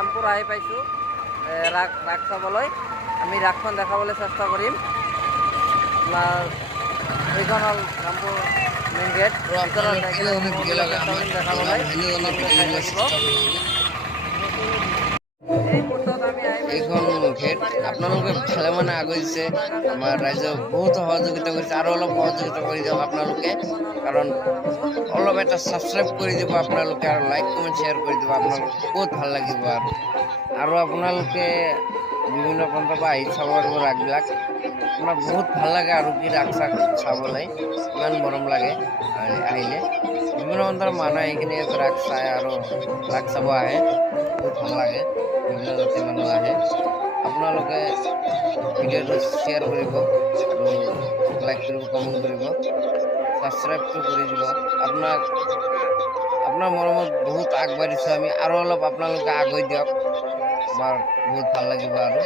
ৰামপুৰ আহি পাইছোঁ ৰাস চাবলৈ। আমি ৰাসখন দেখাবলৈ চেষ্টা কৰিম। আপোনাৰ এইখন হ'ল ৰামপুৰ মেইন গেট। ভিতৰত দেখাবলৈ এই মুহূৰ্তত আমি এইখন গেট আপোনালোকে ভালে মানে আগুৱাইছে। আমাৰ ৰাইজে বহুত সহযোগিতা কৰিছে, আৰু অলপ সহযোগিতা কৰি দিয়ক আপোনালোকে। কাৰণ অলপ এটা ছাবস্ক্ৰাইব কৰি দিব আপোনালোকে, আৰু লাইক কমেণ্ট শ্বেয়াৰ কৰি দিব। আপোনালোকে বহুত ভাল লাগিব। আৰু আপোনালোকে বিভিন্ন প্ৰান্তৰ পৰা আহি চাব পাৰিব ৰাসবিলাক। আপোনাৰ বহুত ভাল লাগে আৰু কি ৰাস চাস চাবলৈ ইমান মৰম লাগে আহিলে। বিভিন্ন প্ৰান্তৰ মানুহ আহি কিনে ৰাস চায় আৰু ৰাস চাব আহে, বহুত ভাল লাগে। বিভিন্ন জাতিৰ মানুহ আহে। আপোনালোকে ভিডিঅ'টো শ্বেয়াৰ কৰিব আৰু লাইক কৰিব, কমেণ্ট কৰিব, ছাবস্ক্ৰাইবটো কৰি দিব। আপোনাৰ মৰমত বহুত আগবাঢ়িছোঁ আমি, আৰু অলপ আপোনালোকে আগুৱাই দিয়ক। আমাৰ বহুত ভাল লাগিব। আৰু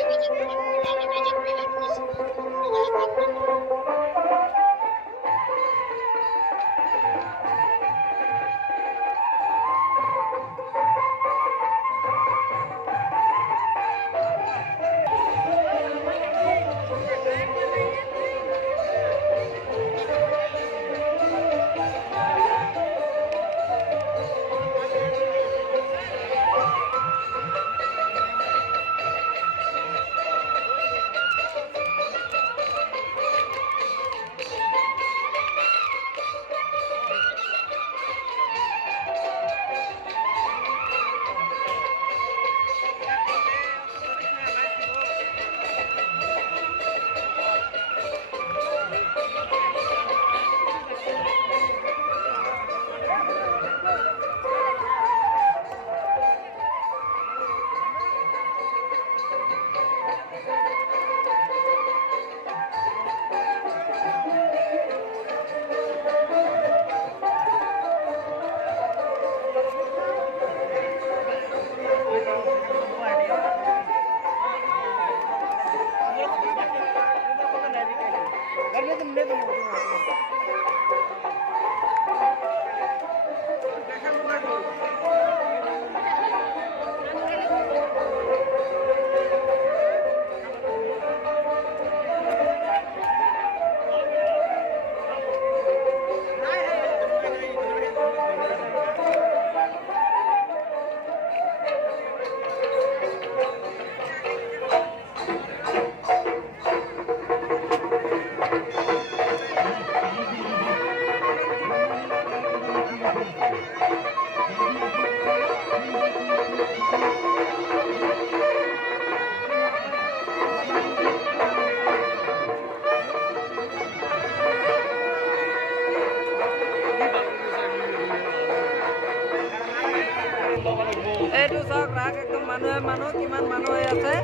এইটো চাওক ৰাস একদম মানুহ কিমান মানুহ হৈ আছে।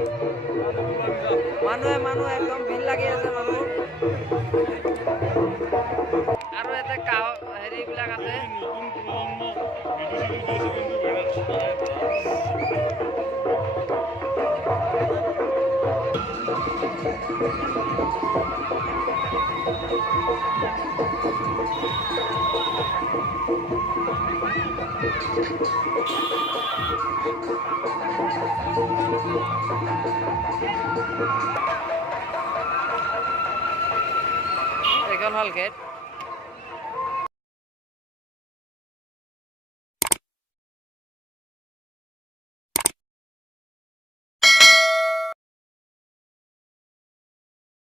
মানুহ একদম ভিৰ লাগি আছে মানুহ। আৰু ইয়াতে হেৰিবিলাক আছে। এইখন হ'ল গেট।